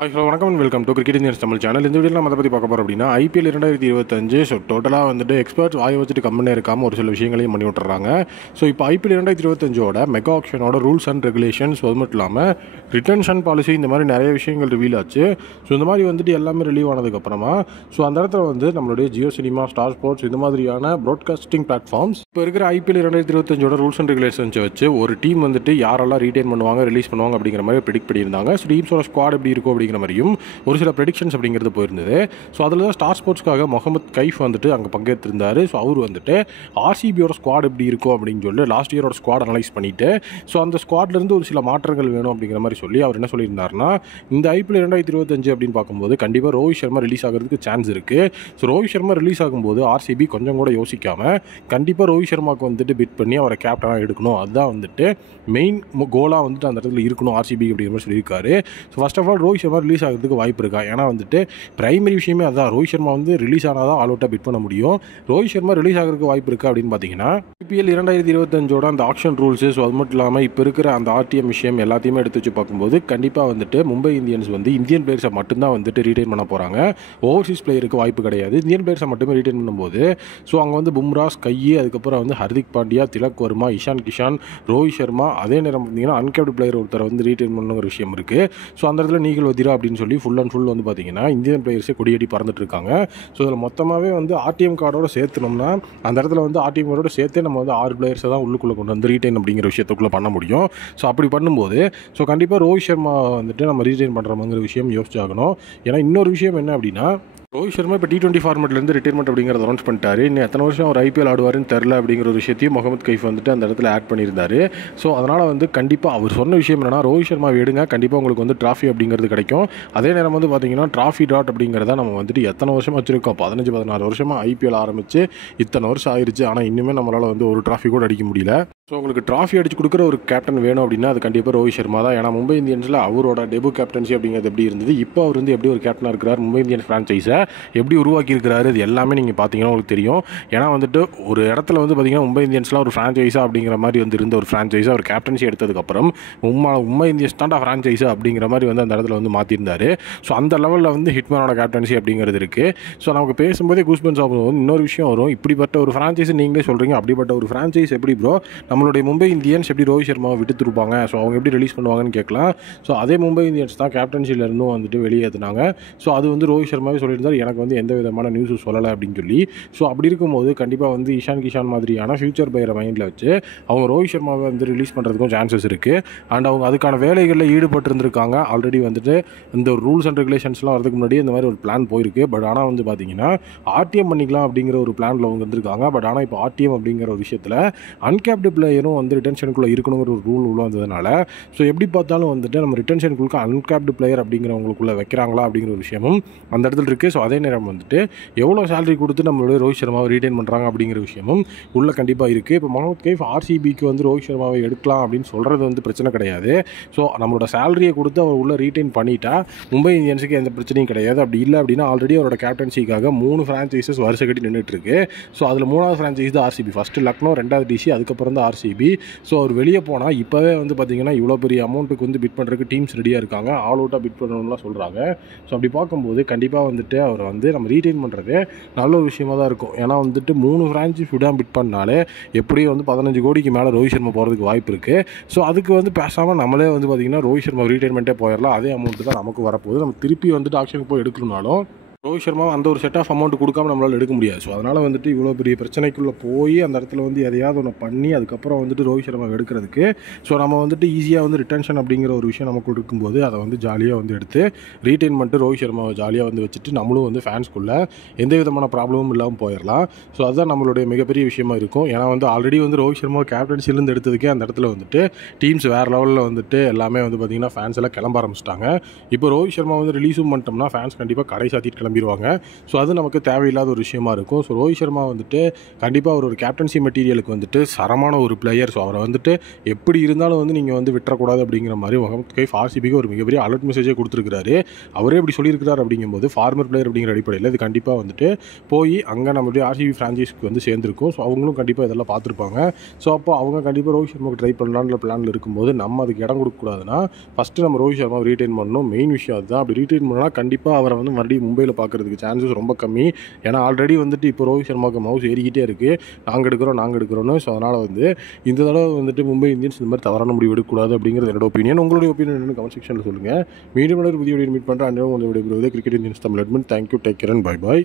Hello வணக்கம் and welcome to cricket Indians Tamil channel. இந்த வீடியோவில் நம்ம அதை பற்றி பார்க்க போகிறோம் அப்படின்னா ஐபிஎல் 2025. ஸோ டோட்டலாக வந்துட்டு எக்ஸ்பர்ட்ஸ் வாய் வச்சுட்டு கம்மனே இருக்காமல் ஒரு சில விஷயங்களையும் பண்ணி விட்டுறாங்க. ஸோ இப்போ ஐபிஎல் 2025 மெகா ஆக்ஷனோட ரூல்ஸ் அண்ட் ரெகுலேஷன்ஸ் அது மட்டும் இல்லாமல் ரிட்டன்ஷன் பாலிசி இந்த மாதிரி நிறைய விஷயங்கள் ரிவீல் ஆச்சு. ஸோ இந்த மாதிரி வந்துட்டு எல்லாமே ரிலீவ் ஆனதுக்கப்புறமா ஸோ அந்த இடத்துல வந்து நம்மளுடைய ஜியோ சினிமா, ஸ்டார் ஸ்போர்ட்ஸ் இந்த மாதிரியான ப்ராட்காஸ்டிங் பிளாட்ஃபார்ம்ஸ் இப்போ இருக்கிற ஐபிஎல் 2025 ரூல்ஸ் அண்ட் ரெகுலேஷன்ஸை வச்சு ஒரு டீம் வந்துட்டு யாரெல்லாம் ரீடைன் பண்ணுவாங்க, ரிலீஸ் பண்ணுவாங்க அப்படிங்கிற மாதிரி ப்ரெடிக்ட் பண்ணியிருந்தாங்க. ஸோ டீம்ஸோட ஸ்குவாட் எப்படி இருக்கும் அப்படிங்கிற மாதிரியும் ஒரு சில ப்ரெடிக்ஷன்ஸ் அப்படிங்கிறது போயிருந்தது. ஸோ அதில் தான் ஸ்டார் ஸ்போர்ட்ஸ்க்காக முகமது கைஃப் வந்துட்டு அங்கே பங்கேற்றிருந்தார். ஸோ அவர் வந்துட்டு ஆர்சிபியோட ஸ்குவாட் எப்படி இருக்கும் அப்படின்னு சொல்லி லாஸ்ட் இயரோட ஸ்குவாட் அனலைஸ் பண்ணிவிட்டு ஸோ அந்த ஸ்குவாட்லேருந்து ஒரு சில மாற்றங்கள் வேணும் அப்படிங்கிற மாதிரி சொல்லி அவர் என்ன சொல்லியிருந்தாருன்னா, இந்த ஐபிஎல் 2025 அப்படின்னு பார்க்கும்போது கண்டிப்பாக ரோஹித் சர்மா ரிலீஸ் ஆகிறதுக்கு சான்ஸ் இருக்குது. ஸோ ரோஹித் சர்மா ரிலீஸ் ஆகும்போது ஆர்சிபி கொஞ்சம் கூட யோசிக்காமல் கண்டிப்பாக ரோஹித் சர்மாவுக்கு வந்துட்டு பிட் பண்ணி அவரை கேப்டனாக எடுக்கணும், அதுதான் வந்துட்டு மெயின் கோலாக வந்துட்டு அந்த இடத்துல இருக்கணும் ஆர்சிபி அப்படிங்கிற மாதிரி சொல்லியிருக்காரு. So first of all Rohit Sharma release ஆகிறதுக்கு வாய்ப்பு இருக்கா? ஏன்னா வந்துட்டு பிரைமரி விஷயமே அதான், ரோஹித் சர்மா வந்து ரிலீஸ் ஆனால் தான் ஆல் அவுட்டாக பிட் பண்ண முடியும். ரோஹித் சர்மா ரிலீஸ் ஆகிறதுக்கு வாய்ப்பு இருக்கா அப்படின்னு பார்த்தீங்கன்னா ஐபிஎல் 2025 அந்த ஆக்ஷன் ரூல்ஸு, ஸோ அது மட்டும் இல்லாமல் இப்போ இருக்கிற அந்த ஆர்டிஎம் விஷயம் எல்லாத்தையுமே எடுத்து வச்சு பார்க்கும்போது கண்டிப்பாக வந்துட்டு மும்பை இந்தியன்ஸ் வந்து இந்தியன் பிளேயர்ஸை மட்டும்தான் வந்துட்டு ரீடைன் பண்ண போகிறாங்க. ஓவர்சீஸ் பிளேயருக்கு வாய்ப்பு கிடையாது. இந்தியன் பிளேயர்ஸை மட்டுமே ரீடைன் பண்ணும்போது ஸோ அங்கே வந்து பும்ராஸ், கையி, அதுக்கப்புறம் வந்து ஹர்திக் பாண்டியா, திலக் வர்மா, இஷான் கிஷான், ரோஹித் சர்மா, அதே நேரம் பார்த்தீங்கன்னா அன்கேப்டு பிளேயர் ஒருத்தர் வந்து ரீடைன் பண்ணுங்கிற ஒரு விஷயம் இருக்குது. ஸோ அந்த இடத்துல நீகல் வதிரா அப்படின்னு சொல்லி ஃபுல் அண்ட் ஃபுல் வந்து பார்த்தீங்கன்னா இந்தியன் பிளேயர்ஸே கொடியடி பறந்துட்டு இருக்காங்க. ஸோ இதில் மொத்தமாகவே வந்து ஆர்டிஎம் கார்டோட சேர்த்துனோம்னா அந்த இடத்துல வந்து ஆர்டிஎம் கார்டோட சேர்த்தே நம்ம வந்து 6 பிளேயர்ஸை தான் உள்ளுக்குள்ளே கொண்டு வந்து ரீடைன் அப்படிங்கிற விஷயத்துக்குள்ளே பண்ண முடியும். ஸோ அப்படி பண்ணும்போது ஸோ கண்டிப்பாக ரோஹித் சர்மா வந்துட்டு நம்ம ரீடைன் பண்ணுறோங்கிற விஷயம் யோசிச்சாகணும். ஏன்னா இன்னொரு விஷயம் என்ன அப்படின்னா, ரோஹித் சர்மா இப்போ T20 ஃபார்மெட்லேருந்து ரிட்டைர்மெண்ட் அப்படிங்கிறத அனௌன்ஸ் பண்ணிட்டாரு. இன்னும் எத்தனை வருஷம் அவர் ஐபிஎல் ஆடுவாருன்னு தெரில அப்படிங்கிற ஒரு விஷயத்தையும் முகமது கைஃப் வந்துட்டு அந்த இடத்துல ஆட் பண்ணியிருந்தாரு. ஸோ அதனால் வந்து கண்டிப்பாக அவர் சொன்ன விஷயம் என்னன்னா, ரோஹித் சர்மா எடுங்க, கண்டிப்பாக உங்களுக்கு வந்து ட்ராஃபி அப்படிங்கிறது கிடைக்கும். அதே நேரம் வந்து பார்த்தீங்கன்னா ட்ராஃபி டாட் அப்படிங்கிறத நம்ம வந்துட்டு எத்தனை வருஷமாக வச்சுருக்கோம், 15-16 வருஷமாக ஐபிஎல் ஆரம்பித்து இத்தனை வருஷம் ஆயிடுச்சு. ஆனால் இன்னுமே நம்மளால் வந்து ஒரு ட்ராஃபி கூட அடிக்க முடியல. ஸோ உங்களுக்கு ட்ராஃபி அடிச்சு கொடுக்குற ஒரு கேப்டன் வேணும் அப்படின்னா அது கண்டிப்பாக ரோஹித் சர்மா தான். ஏன்னா மும்பை இந்தியன்ஸில் அவரோட டெபு கேப்டன்சி அப்படிங்கிறது எப்படி இருந்தது, இப்போ அவர் வந்து எப்படி ஒரு கேப்டனாக இருக்கிறார், மும்பை இந்தியன்ஸ் ஃப்ரான்ச்சைஸை எப்படி உருவாக்கியிருக்கிறாரு, இது எல்லாமே நீங்கள் பார்த்தீங்கன்னா உங்களுக்கு தெரியும். ஏன்னா வந்துட்டு ஒரு இடத்துல வந்து பார்த்தீங்கன்னா மும்பை இந்தியன்ஸ்லாம் ஒரு ஃப்ரான்ச்சைஸாக அப்படிங்கிற மாதிரி வந்து இருந்த ஒரு ஃப்ரான்ச்சைஸாக ஒரு கேப்டன்சி எடுத்ததுக்கப்புறம் மும்பை இந்தியன்ஸ் தாண்டா ஃப்ரான்ச்சைஸாக அப்படிங்கிற மாதிரி வந்து அந்த இடத்துல வந்து மாற்றிருந்தார். ஸோ அந்த லெவலில் வந்து ஹிட்மேனோட கேப்டன்சி அப்படிங்கிறது இருக்குது. ஸோ நமக்கு பேசும்போதே கூஸ்பன்ஸ் ஆகும். இன்னொரு விஷயம் வரும், இப்படிப்பட்ட ஒரு ஃப்ரான்ச்சைஸை நீங்களே சொல்கிறீங்க, அப்படிப்பட்ட ஒரு ஃப்ரான்ச்சைஸ் எப்படி ப்ரோ நம்மளுடைய மும்பை இந்தியன்ஸ் எப்படி ரோஹித் சர்மாவை விட்டுருப்பாங்க, ஸோ அவங்க எப்படி ரிலீஸ் பண்ணுவாங்கன்னு கேட்கலாம். ஸோ அதே மும்பை இந்தியன்ஸ் தான் கேப்டன்சிலேருந்தும் வந்துட்டு வெளியேற்றினாங்க. ஸோ அது வந்து ரோஹித் சர்மாவே சொல்லியிருந்தார், எனக்கு வந்து எந்த விதமான நியூஸும் சொல்லலை அப்படின்னு சொல்லி. ஸோ அப்படி இருக்கும்போது கண்டிப்பாக வந்து இஷான் கிஷான் மாதிரியான ஃபியூச்சர் பையரை மைண்டில் வச்சு அவங்க ரோஹித் சர்மாவை வந்து ரிலீஸ் பண்ணுறதுக்கும் சான்சஸ் இருக்குது. அண்ட் அவங்க அதுக்கான வேலைகளில் ஈடுபட்டு இருந்திருக்காங்க. ஆல்ரெடி வந்துட்டு இந்த ஒரு ரூல்ஸ் அண்ட் ரெகுலேஷன்ஸ்லாம் வரதுக்கு முன்னாடி இந்த மாதிரி ஒரு பிளான் போயிருக்கு. பட் ஆனால் வந்து பார்த்தீங்கன்னா ஆர்டிஎம் பண்ணிக்கலாம் அப்படிங்கிற ஒரு பிளானில் அவங்க வந்திருக்காங்க. பட் ஆனால் இப்போ ஆர்டிஎம் அப்படிங்கிற ஒரு விஷயத்தில் அன்கேப்டு பிளேயரும் வந்து ரிட்டன்ஷனுக்குள்ளே இருக்கணுங்கிற ஒரு ரூல் உள்ள வந்ததுனால ஸோ எப்படி பார்த்தாலும் வந்துட்டு நம்ம ரிட்டன்ஷனுக்குள்ள அன்கேப்டு பிளேயர் அப்படிங்கிறவங்களுக்குள்ளே வைக்கிறாங்களா அப்படிங்கிற ஒரு விஷயமும் அந்த இடத்துல இருக்குது. ஸோ அதே நேரம் வந்துட்டு எவ்வளோ சேலரி கொடுத்து நம்மளுடைய ரோஹித் சர்மாவை ரீடைன் பண்ணுறாங்க அப்படிங்கிற விஷயமும் உள்ள கண்டிப்பாக இருக்குது. இப்போ முகமது கைஃப் ஆர்சிபிக்கு வந்து ரோஹித் சர்மாவை எடுக்கலாம் அப்படின்னு சொல்கிறது வந்து பிரச்சனை கிடையாது. ஸோ நம்மளோட சேலரியை கொடுத்து அவர் உள்ள ரீடைன் பண்ணிட்டா மும்பை இந்தியன்ஸுக்கு எந்த பிரச்சனையும் கிடையாது. அப்படி இல்லை அப்படின்னா ஆல்ரெடி அவரோட கேப்டன்சிக்காக 3 ஃப்ரான்ச்சைசஸ் வருஷ கட்டி நின்றுட்டு இருக்கு. ஸோ அதில் 3வது ஃப்ரான்ச்சைஸ் தான் ஆர்சிபி. ஃபஸ்ட்டு லக்னோ, 2வது டிசி, அதுக்கப்புறம் தான் ஆர்சிபி. ஸோ அவர் வெளியே போனால் இப்போவே வந்து பார்த்தீங்கன்னா இவ்வளோ பெரிய அமௌண்ட்டுக்கு வந்து பிட் பண்ணுறதுக்கு டீம்ஸ் ரெடியாக இருக்காங்க, ஆல் அவுட்டாக பிட் பண்ணணும்லாம் சொல்கிறாங்க. ஸோ அப்படி பார்க்கும்போது கண்டிப்பாக வந்துட்டு அவரை வந்து நம்ம ரீடைன் பண்ணுறது நல்ல ஒரு விஷயமாக தான் இருக்கும். ஏன்னா வந்துட்டு 3 ஃப்ரான்ச்சைஸ் விடாமல் பிட் பண்ணாலே எப்படியும் வந்து 15 கோடிக்கு மேலே ரோஹித் சர்மா போகிறதுக்கு வாய்ப்பு இருக்குது. ஸோ அதுக்கு வந்து பேசாமல் நம்மளே வந்து பார்த்திங்கன்னா ரோஹித் சர்மா ரீடைன்மெண்ட்டே போயிடலாம். அதே அமௌண்ட்டு தான் நமக்கு வரப்போகுது. நம்ம திருப்பி வந்துட்டு ஆக்ஷனுக்கு போய் எடுக்கணும்னாலும் ரோஹித் சர்மா அந்த ஒரு செட் ஆஃப் அமௌண்ட் கொடுக்காம நம்மளால் எடுக்க முடியாது. ஸோ அதனால் வந்துட்டு இவ்வளோ பெரிய பிரச்சனைக்குள்ளே போய் அந்த இடத்துல வந்து எதையாவது ஒன்று பண்ணி அதுக்கப்புறம் வந்துட்டு ரோஹித் சர்மா எடுக்கிறதுக்கு ஸோ நம்ம வந்துட்டு ஈஸியாக வந்து ரிட்டன்ஷன் அப்படிங்கிற ஒரு விஷயம் நமக்கு இருக்கும்போது அதை வந்து ஜாலியாக வந்து எடுத்து ரீடைன் பண்ணிட்டு ரோஹித் சர்மாவை ஜாலியாக வந்து வச்சுட்டு நம்மளும் வந்து ஃபேன்ஸ்குள்ளே எந்த விதமான ப்ராப்ளமும் இல்லாமல் போயிடலாம். ஸோ அதுதான் நம்மளுடைய மிகப்பெரிய விஷயமா இருக்கும். ஏன்னா வந்து ஆல்ரெடி வந்து ரோஹித் சர்மா கேப்டன்சிலேருந்து எடுத்ததுக்கே அந்த இடத்துல வந்துட்டு டீம்ஸ் வேறு லெவலில் வந்துட்டு எல்லாமே வந்து பார்த்திங்கன்னா ஃபேன்ஸ் எல்லாம் கிளம்ப ஆரம்பிச்சிட்டாங்க. இப்போ ரோஹித் சர்மா வந்து ரிலீஸும் பண்ணிட்டோம்னா ஃபேன்ஸ் கண்டிப்பாக கடை சாத்திட்டு கிளம்பிடுவாங்க. ஸோ அது நமக்கு தேவையில்லாத ஒரு விஷயமா இருக்கும். ஸோ ரோஹித் சர்மா வந்துட்டு கண்டிப்பாக அவர் ஒரு கேப்டன்சி மெட்டீரியலுக்கு வந்துட்டு சரமான ஒரு பிளேயர். ஸோ அவரை வந்துட்டு எப்படி இருந்தாலும் வந்து நீங்கள் வந்து விட்டுறக்கூடாது அப்படிங்கிற மாதிரி முகமது கைஃப் ஆர்சிபிக்கு ஒரு மிகப்பெரிய அலர்ட் மெசேஜே கொடுத்துருக்காரு. அவரே இப்படி சொல்லியிருக்கிறார் அப்படிங்கும்போது ஃபார்மர் பிளேயர் அப்படிங்கிற அடிப்படையில் இது கண்டிப்பாக வந்துட்டு போய் அங்கே நம்மளுடைய ஆர்சிபி ஃப்ரான்ச்சைஸ்க்கு வந்து சேர்ந்துருக்கும். ஸோ அவங்களும் கண்டிப்பாக இதெல்லாம் பார்த்துருப்பாங்க. ஸோ அப்போ அவங்க கண்டிப்பாக ரோஹித் சர்மாவுக்கு ட்ரை பண்ணலான்ற பிளானில் இருக்கும்போது நம்ம அதுக்கு இடம் கொடுக்கக்கூடாதுன்னா ஃபஸ்ட்டு நம்ம ரோஹித் சர்மாவை ரீட்டைன் பண்ணணும். மெயின் விஷயம் அதுதான். அப்படி ரீட்டைன் பண்ணால் கண்டிப்பாக அவரை வந்து மறுபடியும் மும்பையில் பார்க்குறதுக்கு சான்சஸ் ரொம்ப கம்மி. ஏன்னா ஆல்ரெடி வந்துட்டு இப்போ ரோஹித் சர்மாவுக்கு மவுஸ் ஏறிக்கிட்டே இருக்குது, நாங்கள் எடுக்கிறோன்னு. ஸோ அதனால் வந்து இந்த தடவை வந்துட்டு மும்பை இந்தியன்ஸ் இந்த மாதிரி தவறான முடிவு எடுக்கக்கூடாது அப்படிங்கிறது என்னோட ஒப்பீனியன். உங்களுடைய ஒப்பீனியன் என்னன்னு கமெண்ட் செக்ஷனில் சொல்லுங்கள். மீண்டும் புதிய வீடியோ மீட் பண்ணுறேன். அண்ட் உங்களுடைய cricket Indians Tamil admin. Thank you, take care and bye bye.